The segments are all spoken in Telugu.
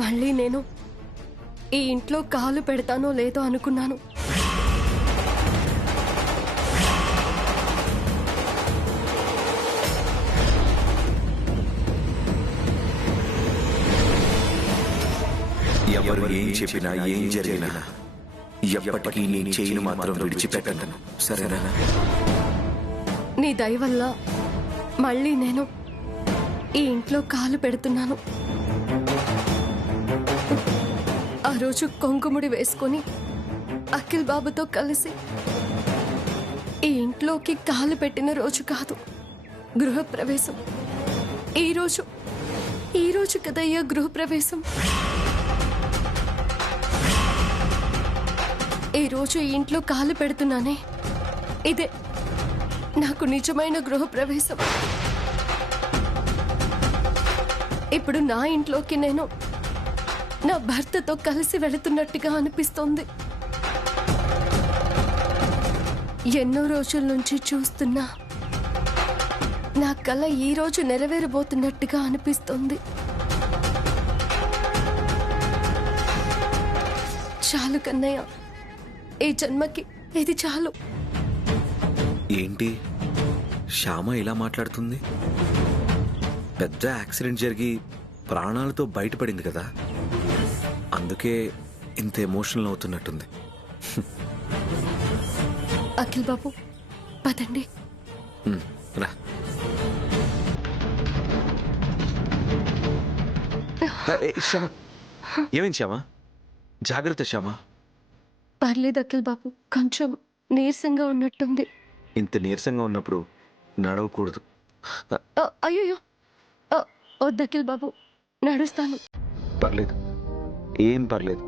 మళ్ళీ నేను ఈ ఇంట్లో కాలు పెడతానో లేదో అనుకున్నాను. ఎవరు ఏం చెప్పినా ఏం జరిగినా ఎప్పటికీ నీ చేయిని మాత్రం విడిచిపెట్టను, సరేనా? నీ దయ వల్ల మళ్ళీ నేను ఈ ఇంట్లో కాలు పెడుతున్నాను. ఆ రోజు కొంకుముడి వేసుకొని అఖిల్ బాబుతో కలిసి ఈ ఇంట్లోకి కాలు పెట్టిన రోజు కాదు, గృహప్రవేశం. ఈ రోజు కదయ్యా గృహప్రవేశం. ఈ రోజు ఈ ఇంట్లో కాలు పెడుతున్నానే, ఇదే నాకు నిజమైన గృహప్రవేశం. ఇప్పుడు నా ఇంట్లోకి నేను నా భర్తతో కలిసి వెళుతున్నట్టుగా అనిపిస్తోంది. ఎన్నో రోజుల నుంచి చూస్తున్నా నా కల ఈ రోజు నెరవేరబోతున్నట్టుగా అనిపిస్తోంది. చాలు కన్నయ్య, ఈ జన్మకి ఇది చాలు. ఏంటి శ్యామ ఇలా మాట్లాడుతుంది? పెద్ద యాక్సిడెంట్ జరిగి ప్రాణాలతో బయటపడింది కదా, అందుకే ఇంత ఎమోషనల్ అవుతున్నట్టుంది. అఖిల్ బాబు పదండి. రా. శ్యామ, ఏమైంది శ్యామ? జాగ్రత్త శ్యామ. పర్లేదు అఖిల్ బాబు, కొంచెం నీరసంగా ఉన్నట్టుంది. ఇంత నీరసంగా ఉన్నప్పుడు నడవకూడదు. అయ్యో వద్దు అఖిల్ బాబు, నడుస్తాను. పర్లేదు, ఏం పర్లేదు.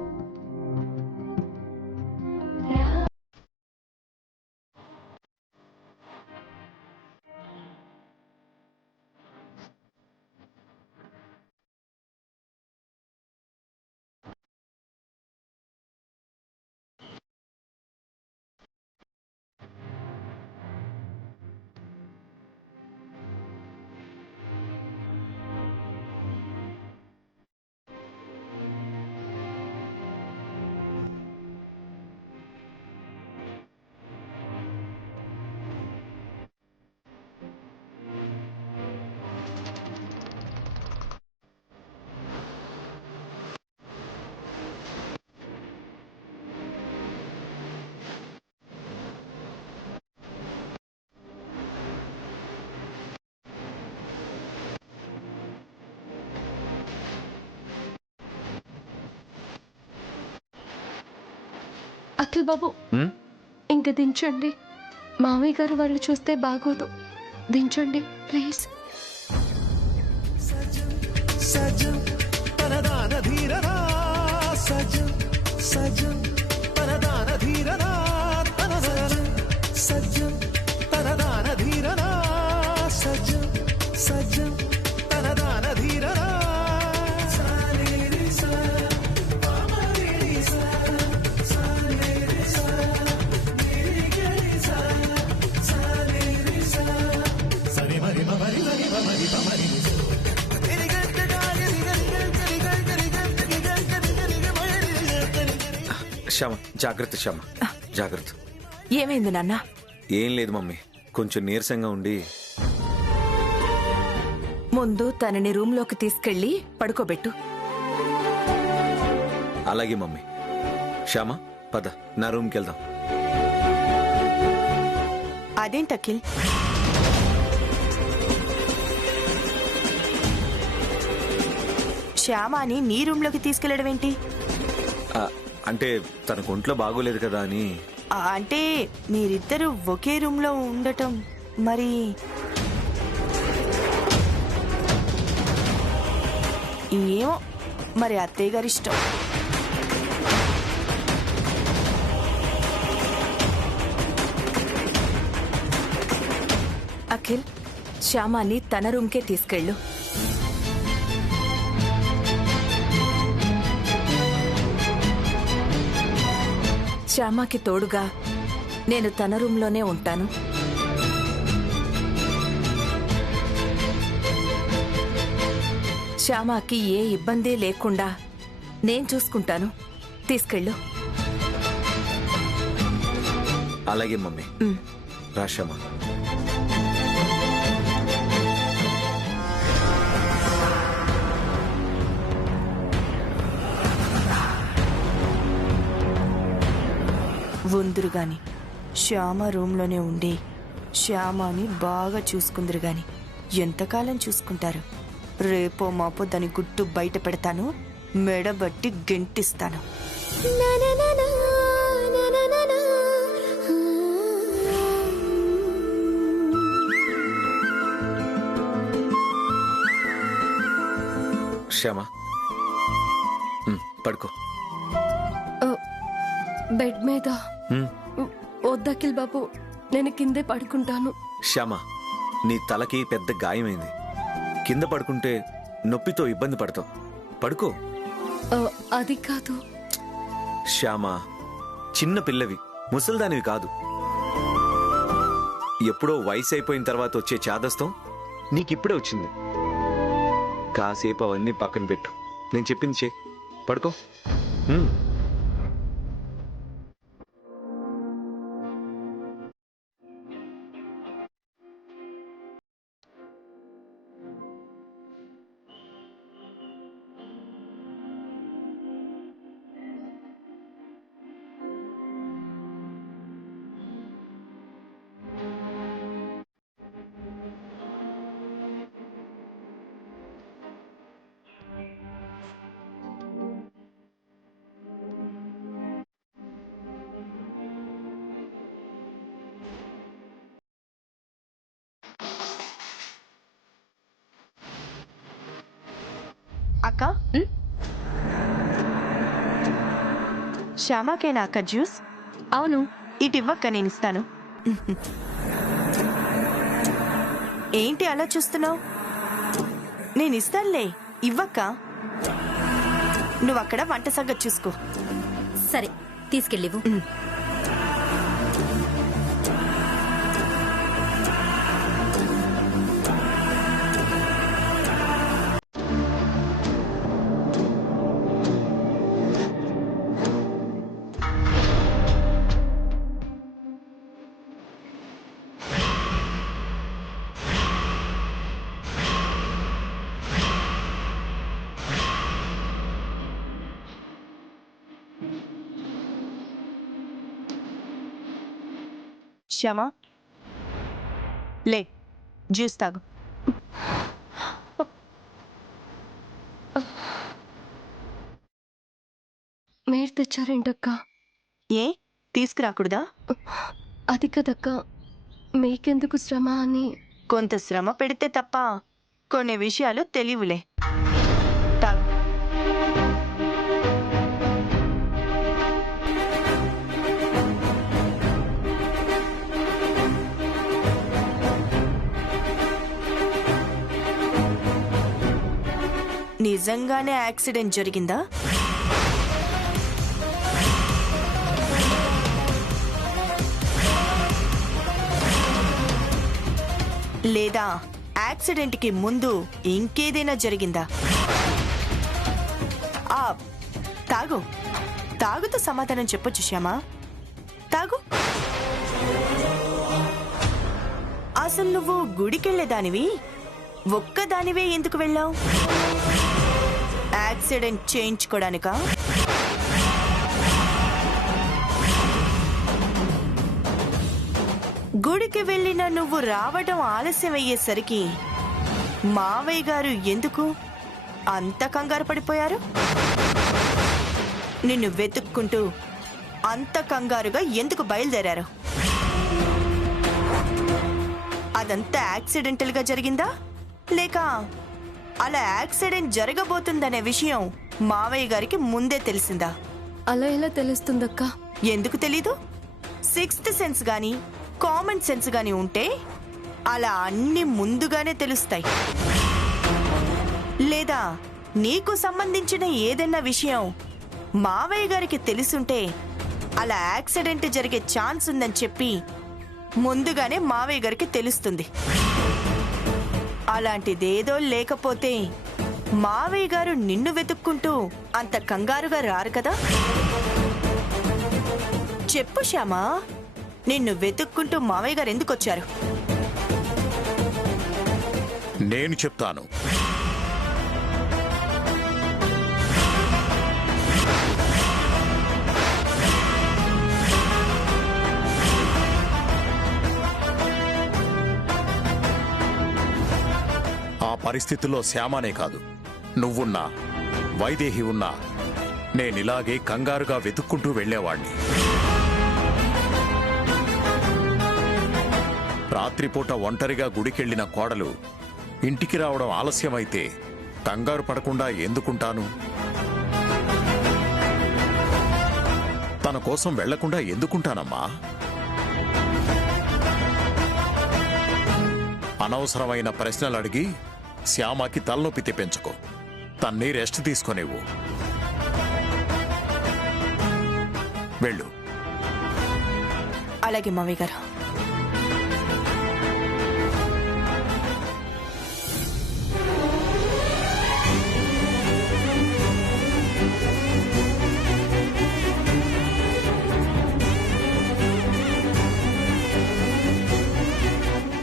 అఖిల్ బాబు ఇంక దించండి. మామయ్య గారు వాళ్ళు చూస్తే బాగోదు. దించండి ప్లీజ్. శ్యామ, జాగ్రత్త శ్యామ, జాగ్రత్త. ఏమైంది నాన్న? ఏం లేదు మమ్మీ, కొంచెం నీరసంగా ఉండి. ముందు తనని రూమ్లోకి తీసుకెళ్లి పడుకోబెట్టు. అలాగే మమ్మీ. శ్యామ పద, నా రూమ్కి వెళ్దాం. అదేంటి అఖిల్, శ్యామాని నీ రూమ్లోకి తీసుకెళ్లడం ఏంటి? అంటే తనకు ఒంట్లో బాగోలేదు కదా అని. అంటే మీరిద్దరూ ఒకే రూమ్లో ఉండటం మరి ఏమో, మరి అత్తయ్య గారి ఇష్టం. అఖిల్, శ్యామాని తన రూమ్కే తీసుకెళ్ళు. శ్యామకి తోడుగా నేను తన రూమ్లోనే ఉంటాను. శ్యామకి ఏ ఇబ్బంది లేకుండా నేను చూసుకుంటాను, తీసుకెళ్ళు. అలాగే మమ్మీ. రాశమ్మా. ఉందురు గాని శ్యామ రూమ్లోనే ఉండి శ్యామని బాగా చూసుకుందరు గాని ఎంతకాలం చూసుకుంటారు? రేపో మాపో దాని గుట్టు బయట పెడతాను, మెడబట్టి గెంటిస్తాను. శ్యామ, పడుకో. బెడ్ మీద వద్దకిల్ బాబు, నేను కిందే పడుకుంటాను. శ్యామ, నీ తలకి పెద్ద గాయమైంది. కింద పడుకుంటే నొప్పితో ఇబ్బంది పడతావు. పడుకో. అది కాదు. శ్యామ, చిన్న పిల్లవి, ముసల్దానివి కాదు. ఎప్పుడో వయసు అయిపోయిన తర్వాత వచ్చే చాదస్తం నీకిప్పుడే వచ్చింది. కాసేపు అవన్నీ పక్కన పెట్టు. నేను చెప్పింది చే. పడుకో. అక్క, శ్యామకేనా అక్క జ్యూస్? అవును. ఇటు ఇవ్వక్క, నేను ఇస్తాను. ఏంటి అలా చూస్తున్నావు? నేను ఇస్తానులే, ఇవ్వక్క. నువ్వు అక్కడ వంట సంగతి చూసుకో. సరే, తీసుకెళ్ళివు. శ్యామ, లే, జ్యూస్ తాగు. మీరు తెచ్చారేంటక్క? ఏ, తీసుకురాకూడదా? అది కదక్క, మీకెందుకు శ్రమ అని. కొంత శ్రమ పెడితే తప్ప కొన్ని విషయాలు తెలియవులే. తాగు. నిజంగానే యాక్సిడెంట్ జరిగిందా? లేదా యాక్సిడెంట్ కి ముందు ఇంకేదైనా జరిగిందా? తాగు, తాగుతూ సమాధానం చెప్పొచ్చు శ్యామా. తాగు. అసలు నువ్వు గుడికెళ్లేదానివి, ఒక్కదానివే ఎందుకు వెళ్ళావు? యాక్సిడెంట్ చేయించుకోడానికా? గుడికి వెళ్ళిన నువ్వు రావడం ఆలస్యం అయ్యేసరికి మావయ్య గారు ఎందుకు అంత కంగారు పడిపోయారు? నిన్ను వెతుక్కుంటూ అంత కంగారుగా ఎందుకు బయలుదేరారు? అదంతా యాక్సిడెంటల్ గా జరిగిందా, లేక అలా యాక్సిడెంట్ జరగబోతుందనే విషయం మావయ్య గారికి ముందే తెలిసిందా? అలా ఎలా తెలుస్తుందక్క? ఎందుకు తెలీదు? సిక్స్త్ సెన్స్ గాని కామన్ సెన్స్ గాని ఉంటే అలా అన్ని ముందుగానే తెలుస్తాయి. లేదా నీకు సంబంధించిన ఏదైనా విషయం మావయ్య గారికి తెలుసుంటే అలా యాక్సిడెంట్ జరిగే ఛాన్స్ ఉందని చెప్పి ముందుగానే మావయ్య గారికి తెలుస్తుంది. అలాంటిదేదో లేకపోతే మావయ్య గారు నిన్ను వెతుక్కుంటూ అంత కంగారుగా రారు కదా. చెప్పు శ్యామా, నిన్ను వెతుక్కుంటూ మావయ్య గారు ఎందుకు వచ్చారు? నేను చెప్తాను. ఆ పరిస్థితుల్లో శ్యామనే కాదు, నువ్వున్నా వైదేహి ఉన్నా నేనిలాగే కంగారుగా వెతుక్కుంటూ వెళ్లేవాణ్ణి. రాత్రిపూట ఒంటరిగా గుడికెళ్లిన కోడలు ఇంటికి రావడం ఆలస్యమైతే కంగారు పడకుండా ఎందుకుంటాను? తన కోసం వెళ్లకుండా ఎందుకుంటానమ్మా? అనవసరమైన ప్రశ్నలు అడిగి శ్యామకి తలనొప్పి తెప్పించుకో. తన్ని రెస్ట్ తీసుకునేవు. వెళ్ళు. అలాగే మావయ్య గారు.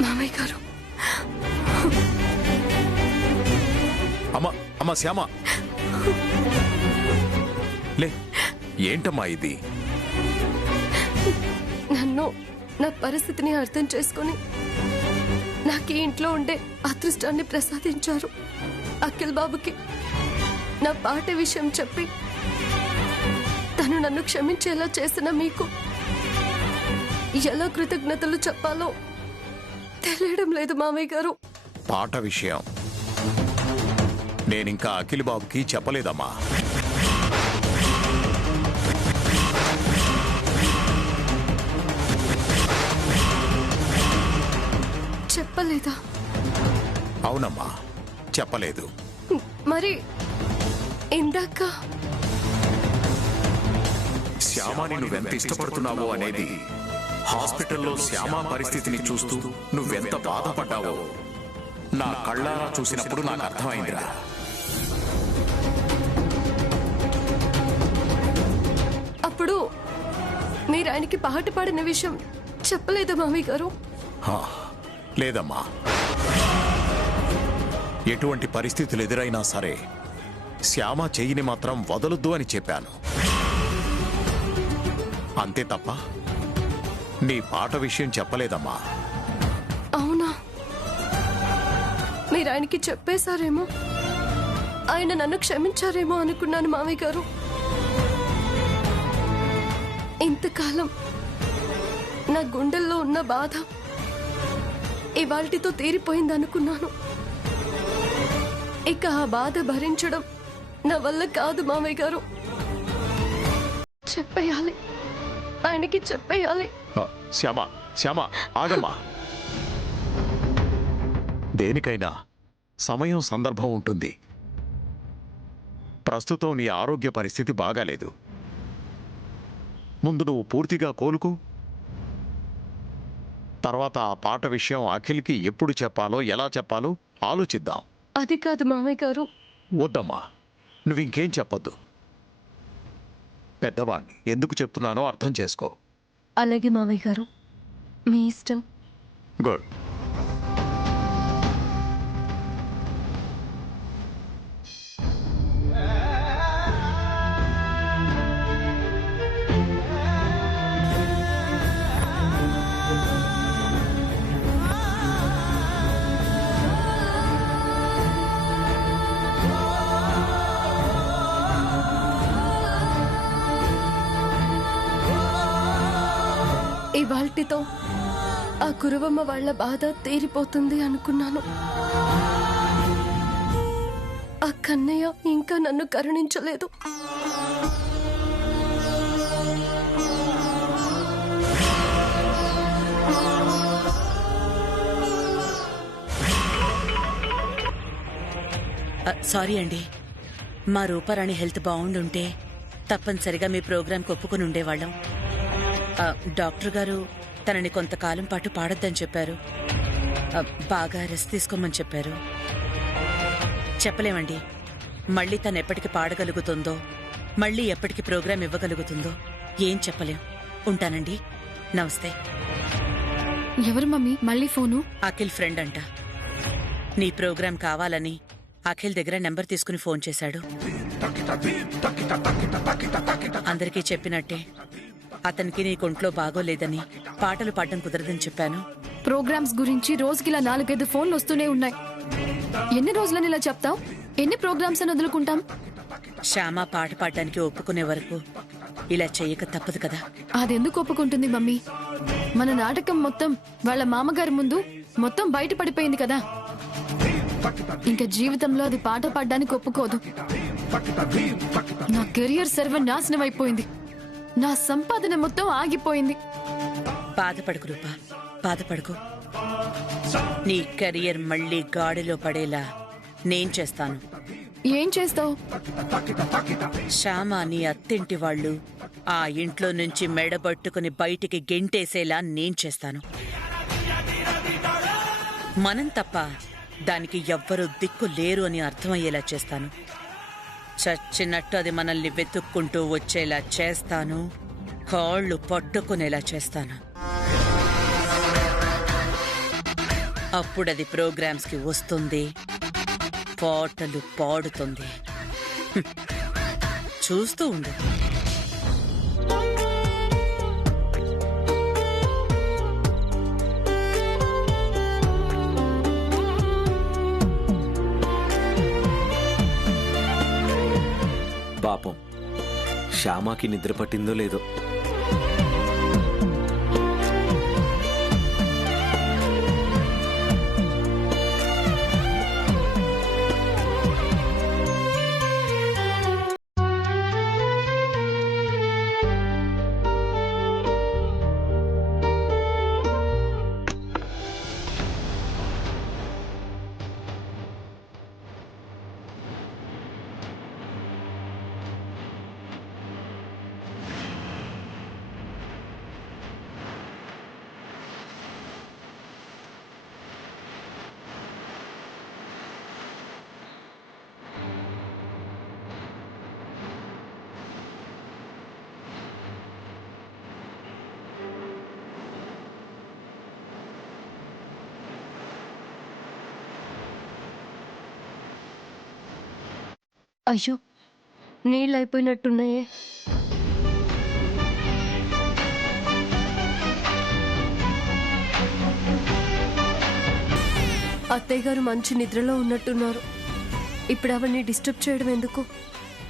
మామయ్య గారు, అమ్మా శ్యామ, లే. ఏంటమ్మా ఇది? నన్ను నా పరిస్థితిని అర్థం చేసుకుని నాకు ఈ ఇంట్లో ఉండే అదృష్టాన్ని ప్రసాదించారు. అఖిల్ బాబుకి నా పాట విషయం చెప్పి తను నన్ను క్షమించేలా చేసిన మీకు ఎలా కృతజ్ఞతలు చెప్పాలో తెలియడం లేదు మామయ్య గారు. పాట విషయం నేనింకా అఖిల్ బాబుకి చెప్పలేదమ్మా. చెప్పలేదా? అవునమ్మా, చెప్పలేదు. మరి ఇందాక శ్యామని నువ్వెంత ఇష్టపడుతున్నావో అనేది హాస్పిటల్లో శ్యామ పరిస్థితిని చూస్తూ నువ్వెంత బాధపడ్డావో నా కళ్ళారా చూసినప్పుడు నాకు అర్థమైందిరా. అప్పుడు మీరు ఆయనకి పాట పాడిన విషయం చెప్పలేదా మామయ్య గారు? హా, లేదమ్మా. ఎటువంటి పరిస్థితులు ఎదురైనా సరే శ్యామ చెయ్యిని మాత్రం వదలొద్దు అని చెప్పాను. అంతే తప్ప నీ పాట విషయం చెప్పలేదమ్మా. అవునా? మీరు ఆయనకి చెప్పేశారేమో, ఆయన నన్ను క్షమించారేమో అనుకున్నాను మామయ్య గారు. ఇంతకాలం నా గుండెల్లో ఉన్న బాధ ఇవాల్టితో తీరిపోయింది అనుకున్నాను. ఇక ఆ బాధ భరించడం నా వల్ల కాదు మామయ్య గారు. చెప్పేయాలి, ఆయనకి చెప్పేయాలి. శ్యామ, శ్యామ, ఆగమ్మా. దేనికైనా సమయం సందర్భం ఉంటుంది. ప్రస్తుతం నీ ఆరోగ్య పరిస్థితి బాగాలేదు. ముందు నువ్వు పూర్తిగా కోలుకో. తర్వాత ఆ పాట విషయం అఖిల్కి ఎప్పుడు చెప్పాలో ఎలా చెప్పాలో ఆలోచిద్దాం. అది కాదు మామయ్య గారు. వద్దమ్మా, నువ్వింకేం చెప్పొద్దు. పెద్దవాణ్ణి, ఎందుకు చెప్తున్నానో అర్థం చేసుకో. అలాగే మామయ్య గారు, మీ ఇష్టం. గుడ్. ఇవాల్టితో ఆ కురువమ్మ వాళ్ళ బాధ తీరిపోతుంది అనుకున్నాను. ఆ కన్నయ్య ఇంకా నన్ను కరుణించలేదు. సారీ అండి, మా రూపారాణి హెల్త్ బాగుండుంటే తప్పనిసరిగా మీ ప్రోగ్రాంకి ఒప్పుకుని ఉండేవాళ్ళం. డాక్టర్ గారు తనని కొంతకాలం పాటు పాడొద్దని చెప్పారు. బాగా రెస్ట్ తీసుకోమని చెప్పారు. చెప్పలేమండి, మళ్ళీ తను ఎప్పటికి పాడగలుగుతుందో మళ్ళీ ఎప్పటికి ప్రోగ్రాం ఇవ్వగలుగుతుందో ఏం చెప్పలేం. ఉంటానండి. నమస్తే. ఎవరు మమ్మీ మళ్ళీ ఫోను? అఖిల్ ఫ్రెండ్ అంట. నీ ప్రోగ్రాం కావాలని అఖిల్ దగ్గర నెంబర్ తీసుకుని ఫోన్ చేశాడు. అందరికీ చెప్పినట్టే అతనికి నీ కొంట్లో బాగోలేదని, పాటలు పాడడం కుదరదని చెప్పాను. ప్రోగ్రామ్స్ గురించి రోజుకిలా 4-5 ఫోన్లు వస్తూనే ఉన్నాయి. ఎన్ని రోజులని ఇలా చెప్తావు? ఎన్ని ప్రోగ్రామ్స్ అని వదులుకుంటాం? శ్యామ పాట పాడడానికి ఒప్పుకునే వరకు ఇలా చెయ్యక తప్పదు కదా. అదెందుకు ఒప్పుకుంటుంది మమ్మీ? మన నాటకం మొత్తం వాళ్ళ మామగారి ముందు మొత్తం బయట పడిపోయింది కదా. ఇంకా జీవితంలో అది పాట పాడడానికి ఒప్పుకోదు. నా కెరియర్ సర్వనాశనం అయిపోయింది. నా సంపాదన మొత్తం ఆగిపోయింది. బాధపడకు రూపా, బాధపడకు. నీ కెరియర్ మళ్ళీ గాడిలో పడేలా నేను చేస్తాను. ఏం చేస్తావు? శ్యామ నీ అత్తింటి వాళ్ళు ఆ ఇంట్లో నుంచి మెడబట్టుకుని బయటికి గెంటేసేలా నేను చేస్తాను. మనం తప్ప దానికి ఎవ్వరూ దిక్కు లేరు అని అర్థమయ్యేలా చేస్తాను. చచ్చినట్టు అది మనల్ని వెతుక్కుంటూ వచ్చేలా చేస్తాను. కాళ్ళు పట్టుకునేలా చేస్తాను. అప్పుడది ప్రోగ్రామ్స్ కి వస్తుంది, పాటలు పాడుతుంది. చూస్తూ ఉండు. పాపం శ్యామకి నిద్ర పట్టిందో లేదో. అయ్యో, నీళ్ళు అయిపోయినట్టున్నాయే. అత్తయ్య గారు మంచి నిద్రలో ఉన్నట్టున్నారు. ఇప్పుడు అవన్నీ డిస్టర్బ్ చేయడం ఎందుకు?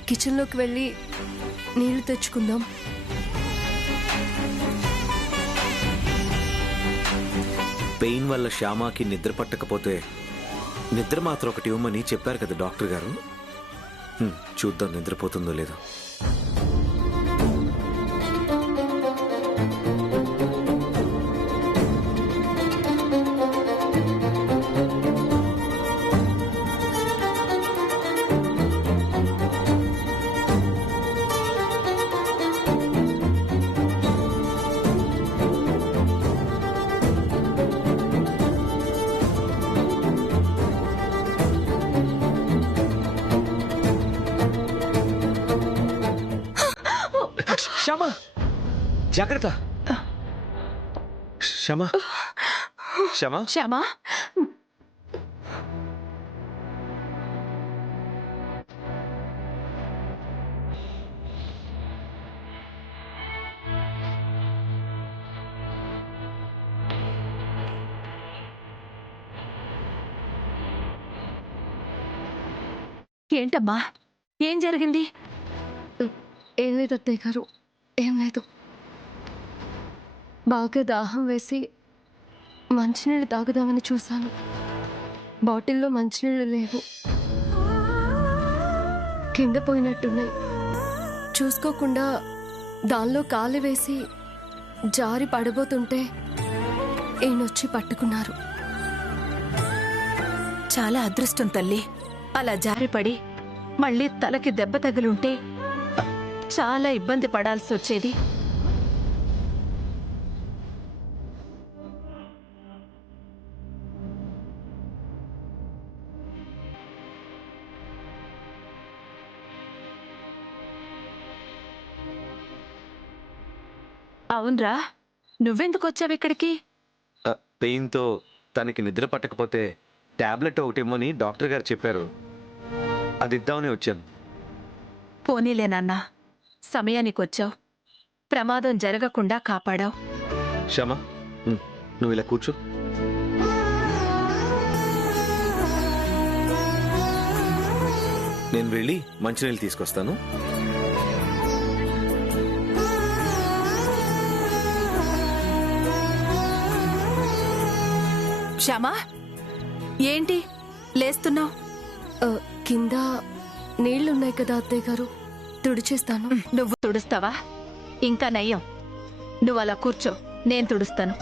కిచెన్లోకి వెళ్ళి నీళ్లు తెచ్చుకుందాం. పెయిన్ వల్ల శ్యామకి నిద్ర పట్టకపోతే నిద్ర మాత్రం ఒకటి ఇవ్వమని చెప్పారు కదా డాక్టర్ గారు. చూద్దాం నిద్రపోతుందో లేదో. శ్యామ, జాగ్రత్త. శ్యామ, శ్యామ, శ్యామా, ఏంటమ్మా, ఏం జరిగింది? ఏం లేదు అత్తయ్య గారు, ఏం లేదు. బాగా దాహం వేసి మంచినీళ్ళు తాగుదామని చూశాను. బాటిల్లో మంచినీళ్ళు లేవు, కింద పోయినట్టున్నాయి. చూసుకోకుండా దానిలో కాలు వేసి జారి పడబోతుంటే ఈయనొచ్చి పట్టుకున్నారు. చాలా అదృష్టం తల్లి. అలా జారిపడి మళ్ళీ తలకి దెబ్బ తగిలుంటే చాలా ఇబ్బంది పడాల్సి వచ్చేది. అవునరా, నువ్వెందుకు వచ్చావు ఇక్కడికి? పెయిన్తో తనకి నిద్ర పట్టకపోతే టాబ్లెట్ ఒకటి ఇమ్మని డాక్టర్ గారు చెప్పారు. అది ఇద్దామని వచ్చాను. పోనీలే నాన్నా, సమయానికి వచ్చావు. ప్రమాదం జరగకుండా కాపాడావు. శ్యామ, నువ్వు ఇలా కూర్చో. నేను వెళ్ళి మంచినీళ్ళు తీసుకొస్తాను. శ్యామా, ఏంటి లేస్తున్నావు? కింద నీళ్లున్నాయి కదా అత్తయ్య గారు, తుడిచేస్తాను. నువ్వు తుడుస్తావా? ఇంకా నయ్యం, నువ్వు అలా కూర్చో, నేను తుడుస్తాను.